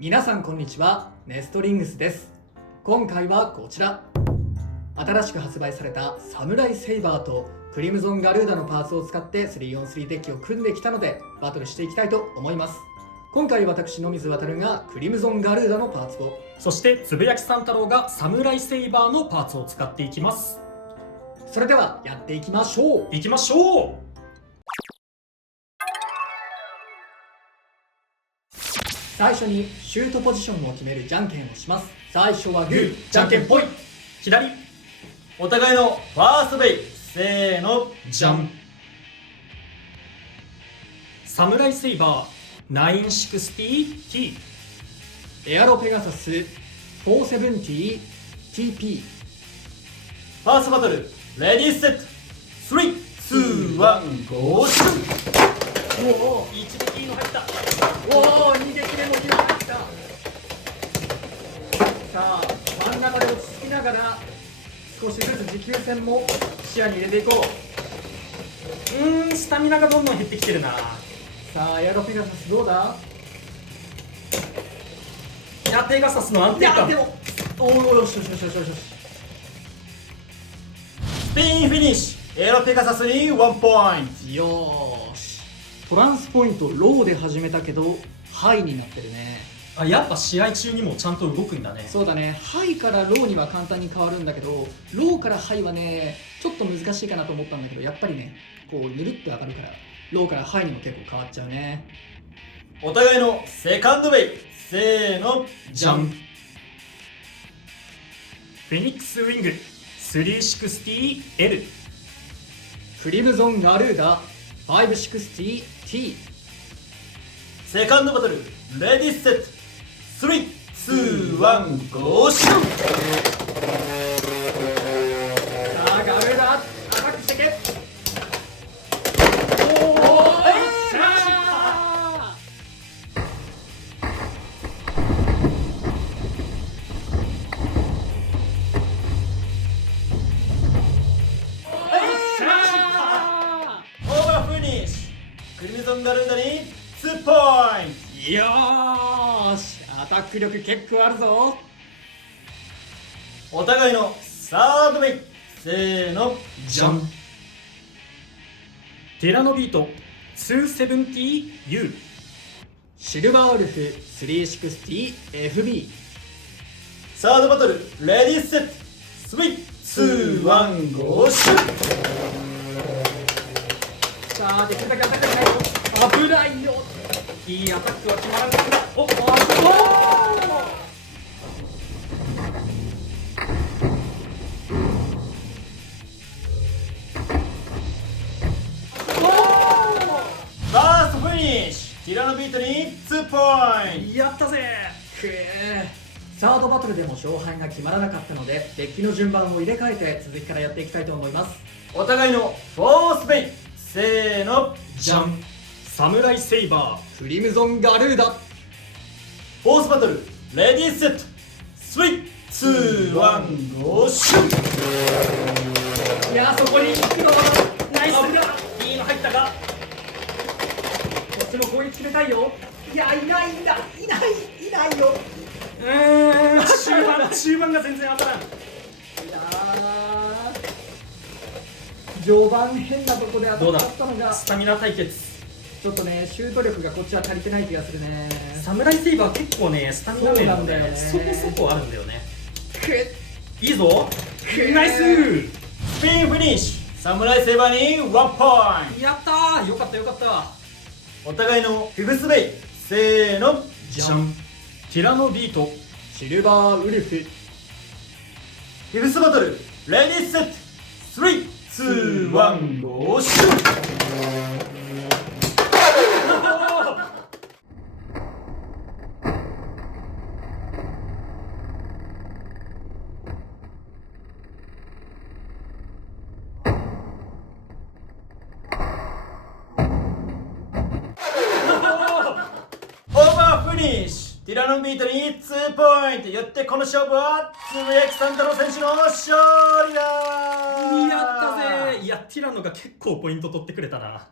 皆さんこんにちは、ネストリングスです。今回はこちら、新しく発売されたサムライセイバーとクリムゾンガルーダのパーツを使って 3on3 デッキを組んできたのでバトルしていきたいと思います。今回私野水航がクリムゾンガルーダのパーツを、そしてつぶやきさん太郎がサムライセイバーのパーツを使っていきます。それではやっていきましょう。いきましょう。最初にシュートポジションを決めるじゃんけんをします。最初はグー、じゃんけんぽい。左。お互いのファーストベイ。せーの、じゃん。サムライセイバー 960T。 エアロペガサス 470TP。 ファーストバトル、レディーセット。3、2、1、ゴーシュー。おお、一撃の入った。おお、2撃目も決まってきた。さあ、真ん中で落ち着きながら少しずつ持久戦も視野に入れていこう。スタミナがどんどん減ってきてるな。さあ、エアロペガサスどうだ。いや、ペガサスの安いや定感。でも、おお、よしよしよしよしよし。スピンフィニッシュ。エアロペガサスに1ポイント。よーし、トランスポイントローで始めたけどハイになってるね。あ、やっぱ試合中にもちゃんと動くんだね。そうだね、ハイからローには簡単に変わるんだけど、ローからハイはねちょっと難しいかなと思ったんだけど、やっぱりねこうぬるっと上がるからローからハイにも結構変わっちゃうね。お互いのセカンドベイ。せーの、じゃん。フェニックスウィング 360L。 クリムゾンガルーダ 560T。 セカンドバトル、レディーセット。3、2、1、ゴーシュー。さあガルーダアタックしてけ。おお、しゃオーバーフィニッシュ。クリムゾンガルーダに2ポイント。ー、よーし、アタック力結構あるぞ。お互いのサードベイ。せーの、じゃん。テラノビート 270U。 シルバーウルフ 360FB。 サードバトル、レディーセット。3、2、1、ゴーシュー。さあ、できるだけアタックしないと危ないよ。いいアタックは決まらんかった。おっ、ファーストフィニッシュ。ティラノビートに2ポインやったぜ。くー、サードバトルでも勝敗が決まらなかったのでデッキの順番を入れ替えて続きからやっていきたいと思います。ト。お互いのフォースベイ。せーの、じゃん。サムライセイバクリムゾンガルーダ。フォースバトル、レディーセット。3、2、1、ゴーシュー。いやー、そこに行くのはナイス。ー。いいの入ったが。こっちも攻撃決めたいよ。いや、いないんだ、いないよ。中盤が全然当たらん。いやー、序盤変なとこで当どうだたったのがスタミナ対決。ちょっとね、シュート力がこっちは足りてない気がするね。サムライセイバー結構ね、スタミナ面もそうなんだよねね、そこそこあるんだよね。くっいいぞ。ナイス。スピンフィニッシュ。サムライセーバーに1ポイント。やったー。よかったよかった。お互いのフィフスベイ。せーの、じゃん。ティラノビート。シルバーウルフ。フィフスバトル、レディーセット。3、2、1、ゴーシュー。オーバーフィニッシュ。ティラノビートに2ポイント。よってこの勝負はつぶやきさん太郎選手の勝利だ。やったぜ。いや、ティラノが結構ポイント取ってくれたな。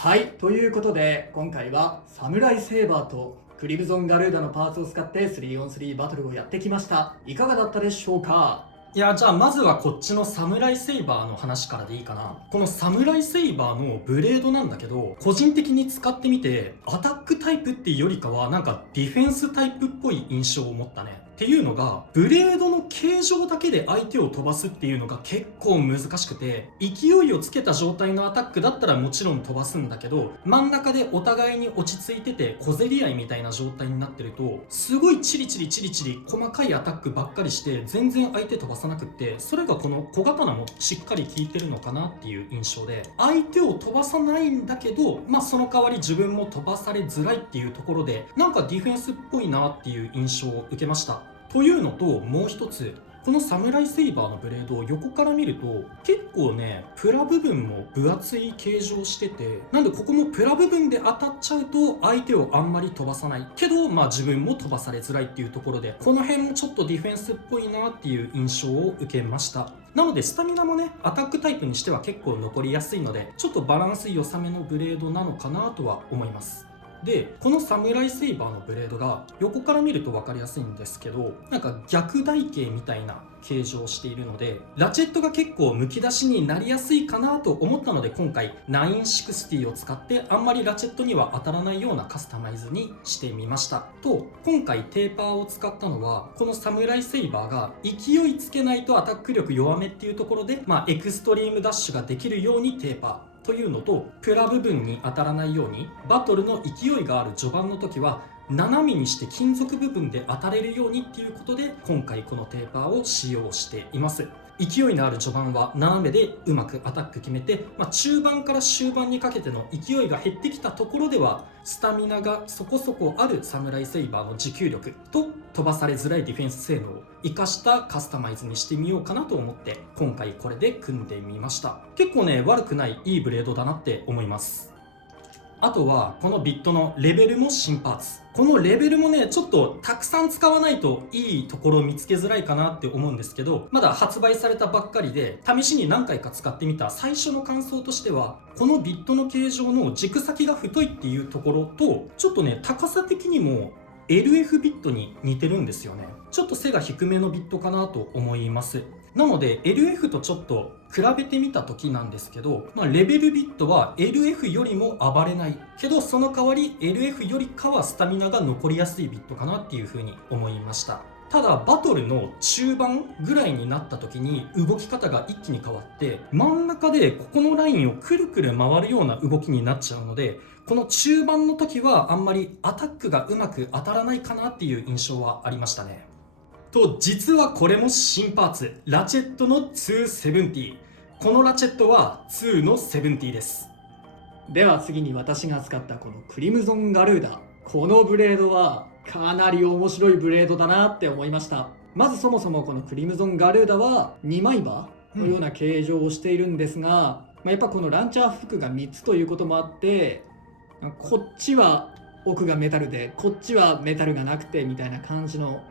はい、ということで今回はサムライセーバーとクリムゾンガルーダのパーツを使って 3on3 バトルをやってきました。いかがだったでしょうか？いや、じゃあまずはこっちのサムライセイバーの話からでいいかな。このサムライセイバーのブレードなんだけど、個人的に使ってみてアタックタイプっていうよりかはなんかディフェンスタイプっぽい印象を持ったね。っていうのが、ブレードの形状だけで相手を飛ばすっていうのが結構難しくて、勢いをつけた状態のアタックだったらもちろん飛ばすんだけど、真ん中でお互いに落ち着いてて小競り合いみたいな状態になってると、すごいチリチリ細かいアタックばっかりして全然相手飛ばさなくって、それがこの小刀もしっかり効いてるのかなっていう印象で、相手を飛ばさないんだけど、その代わり自分も飛ばされづらいっていうところで、なんかディフェンスっぽいなっていう印象を受けました。というのと、もう一つ、このサムライセイバーのブレードを横から見ると結構ね、プラ部分も分厚い形状してて、なんでここもプラ部分で当たっちゃうと相手をあんまり飛ばさないけど、自分も飛ばされづらいっていうところで、この辺もちょっとディフェンスっぽいなっていう印象を受けました。なのでスタミナもね、アタックタイプにしては結構残りやすいので、ちょっとバランス良さめのブレードなのかなとは思います。で、このサムライセイバーのブレードが横から見ると分かりやすいんですけど、なんか逆台形みたいな形状をしているので、ラチェットが結構むき出しになりやすいかなと思ったので、今回960を使ってあんまりラチェットには当たらないようなカスタマイズにしてみました。と、今回テーパーを使ったのは、このサムライセイバーが勢いつけないとアタック力弱めっていうところで、エクストリームダッシュができるようにテーパーというのと、プラ部分に当たらないようにバトルの勢いがある序盤の時は斜めにして金属部分で当たれるようにっていうことで、今回このテーパーを使用しています。勢いのある序盤は斜めでうまくアタック決めて、中盤から終盤にかけての勢いが減ってきたところでは、スタミナがそこそこあるサムライセイバーの持久力と飛ばされづらいディフェンス性能を生かしたカスタマイズにしてみようかなと思って、今回これで組んでみました。結構ね、悪くないいいブレードだなって思います。あとはこのビットのレベルも新パーツ。このレベルもね、ちょっとたくさん使わないといいところを見つけづらいかなって思うんですけど、まだ発売されたばっかりで試しに何回か使ってみた最初の感想としては、このビットの形状の軸先が太いっていうところと、ちょっとね、高さ的にもLF ビットに似てるんですよね。ちょっと背が低めのビットかなと思います。なので LF とちょっと比べてみた時なんですけど、レベルビットは LF よりも暴れないけど、その代わり LF よりかはスタミナが残りやすいビットかなっていう風に思いました。ただバトルの中盤ぐらいになった時に動き方が一気に変わって、真ん中でここのラインをくるくる回るような動きになっちゃうので、この中盤の時はあんまりアタックがうまく当たらないかなっていう印象はありましたね。と、実はこれも新パーツ、ラチェットの270。このラチェットは2の70です。では次に私が使ったこのクリムゾンガルーダ、このブレードはかなり面白いブレードだなって思いました。まずそもそもこのクリムゾンガルーダは2枚刃のような形状をしているんですが、やっぱこのランチャーフックが3つということもあって、こっちは奥がメタルでこっちはメタルがなくてみたいな感じの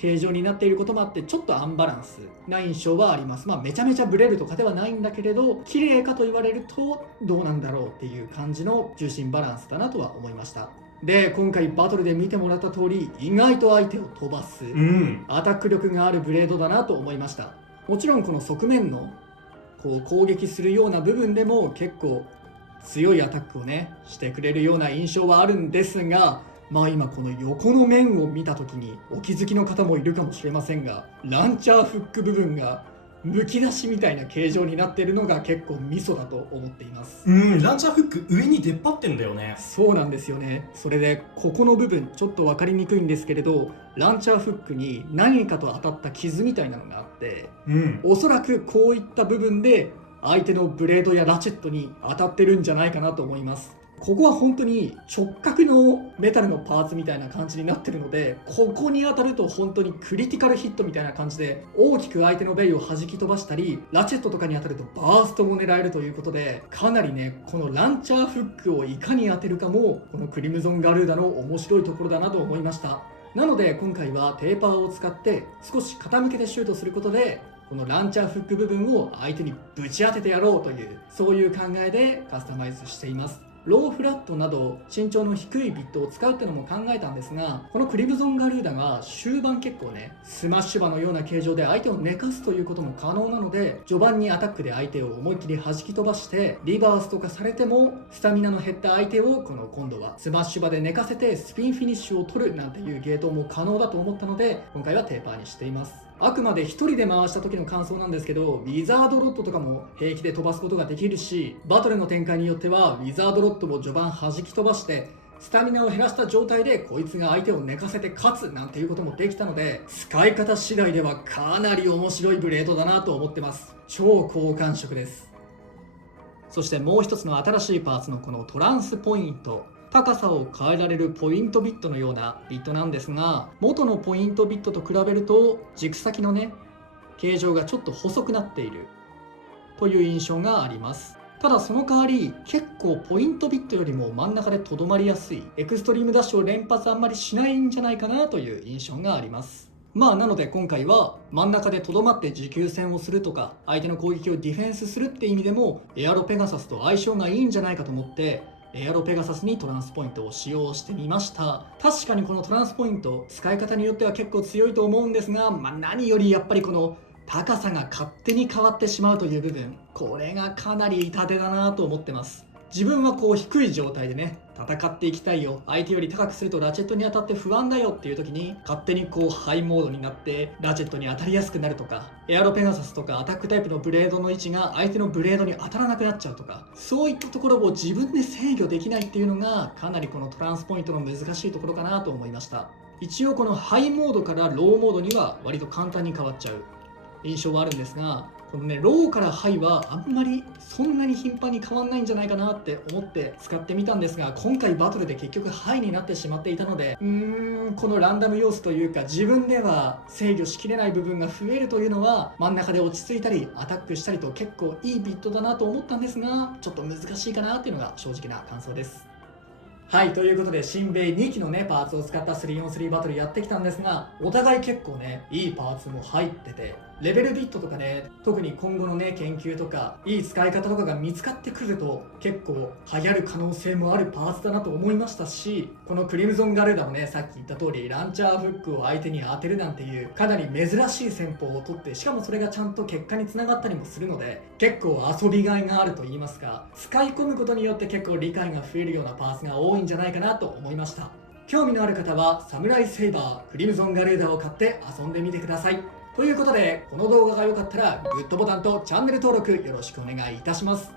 形状になっていることもあって、ちょっとアンバランスな印象はあります。めちゃめちゃブレるとかではないんだけれど、綺麗かと言われるとどうなんだろうっていう感じの重心バランスだなとは思いました。で、今回バトルで見てもらった通り、意外と相手を飛ばす、アタック力があるブレードだなと思いました。もちろんこの側面の攻撃するような部分でも結構強いアタックをねしてくれるような印象はあるんですが、今この横の面を見た時にお気づきの方もいるかもしれませんが、ランチャーフック部分がむき出しみたいな形状になっているのが結構ミソだと思っています。ランチャーフック上に出っ張ってんだよね。そうなんですよね。それでここの部分ちょっと分かりにくいんですけれど、ランチャーフックに何かと当たった傷みたいなのがあって、おそらくこういった部分で相手のブレードやラチェットに当たってるんじゃないかなと思います。ここは本当に直角のメタルのパーツみたいな感じになってるので、ここに当たると本当にクリティカルヒットみたいな感じで大きく相手のベイを弾き飛ばしたり、ラチェットとかに当たるとバーストも狙えるということで、かなりねこのランチャーフックをいかに当てるかもこのクリムゾンガルーダの面白いところだなと思いました。なので今回はテーパーを使って少し傾けてシュートすることで、このランチャーフック部分を相手にぶち当ててやろうという、そういう考えでカスタマイズしています。ローフラットなど身長の低いビットを使うってのも考えたんですが、このクリムゾンガルーダが終盤結構ねスマッシュ馬のような形状で相手を寝かすということも可能なので、序盤にアタックで相手を思いっきり弾き飛ばしてリバースとかされてもスタミナの減った相手を今度はスマッシュ馬で寝かせてスピンフィニッシュを取るなんていうゲートも可能だと思ったので、今回はテーパーにしています。あくまで1人で回した時の感想なんですけど、ウィザードロットとかも平気で飛ばすことができるし、バトルの展開によってはウィザードロットも序盤弾き飛ばしてスタミナを減らした状態でこいつが相手を寝かせて勝つなんていうこともできたので、使い方次第ではかなり面白いブレードだなと思ってます。超好感触です。そしてもう一つの新しいパーツのこのトランスポイント、高さを変えられるポイントビットのようなビットなんですが、元のポイントビットと比べると軸先のね形状がちょっと細くなっているという印象があります。ただその代わり結構ポイントビットよりも真ん中でとどまりやすい、エクストリームダッシュを連発あんまりしないんじゃないかなという印象があります。なので今回は真ん中でとどまって持久戦をするとか相手の攻撃をディフェンスするって意味でもエアロペガサスと相性がいいんじゃないかと思ってエアロペガサスにトランスポイントを使用してみました。確かにこのトランスポイント使い方によっては結構強いと思うんですが、何よりやっぱりこの高さが勝手に変わってしまうという部分、これがかなり痛手だなと思ってます。自分は低い状態でね戦っていきたいよ、相手より高くするとラチェットに当たって不安だよっていう時に勝手にハイモードになってラチェットに当たりやすくなるとか、エアロペガサスとかアタックタイプのブレードの位置が相手のブレードに当たらなくなっちゃうとか、そういったところを自分で制御できないっていうのがかなりこのトランスポイントの難しいところかなと思いました。一応このハイモードからローモードには割と簡単に変わっちゃう印象はあるんですが、このローからハイはあんまりそんなに頻繁に変わんないんじゃないかなって思って使ってみたんですが、今回バトルで結局ハイになってしまっていたので、このランダム要素というか自分では制御しきれない部分が増えるというのは、真ん中で落ち着いたりアタックしたりと結構いいビットだなと思ったんですが、ちょっと難しいかなっていうのが正直な感想です。はい、ということで新米2機のねパーツを使った 3on3 バトルやってきたんですが、お互い結構ねいいパーツも入ってて、レベルビットとかね、特に今後のね研究とかいい使い方とかが見つかってくると結構流行る可能性もあるパーツだなと思いましたし、このクリムゾンガルーダもねさっき言った通りランチャーフックを相手に当てるなんていうかなり珍しい戦法をとって、しかもそれがちゃんと結果につながったりもするので、結構遊びがいがあると言いますか、使い込むことによって結構理解が増えるようなパーツが多いんじゃないかなと思いました。興味のある方はサムライセイバークリムゾンガルーダを買って遊んでみてください。ということで、この動画が良かったらグッドボタンとチャンネル登録よろしくお願いいたします。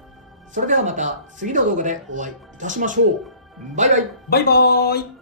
それではまた次の動画でお会いいたしましょう。バイバイ。バイバーイ。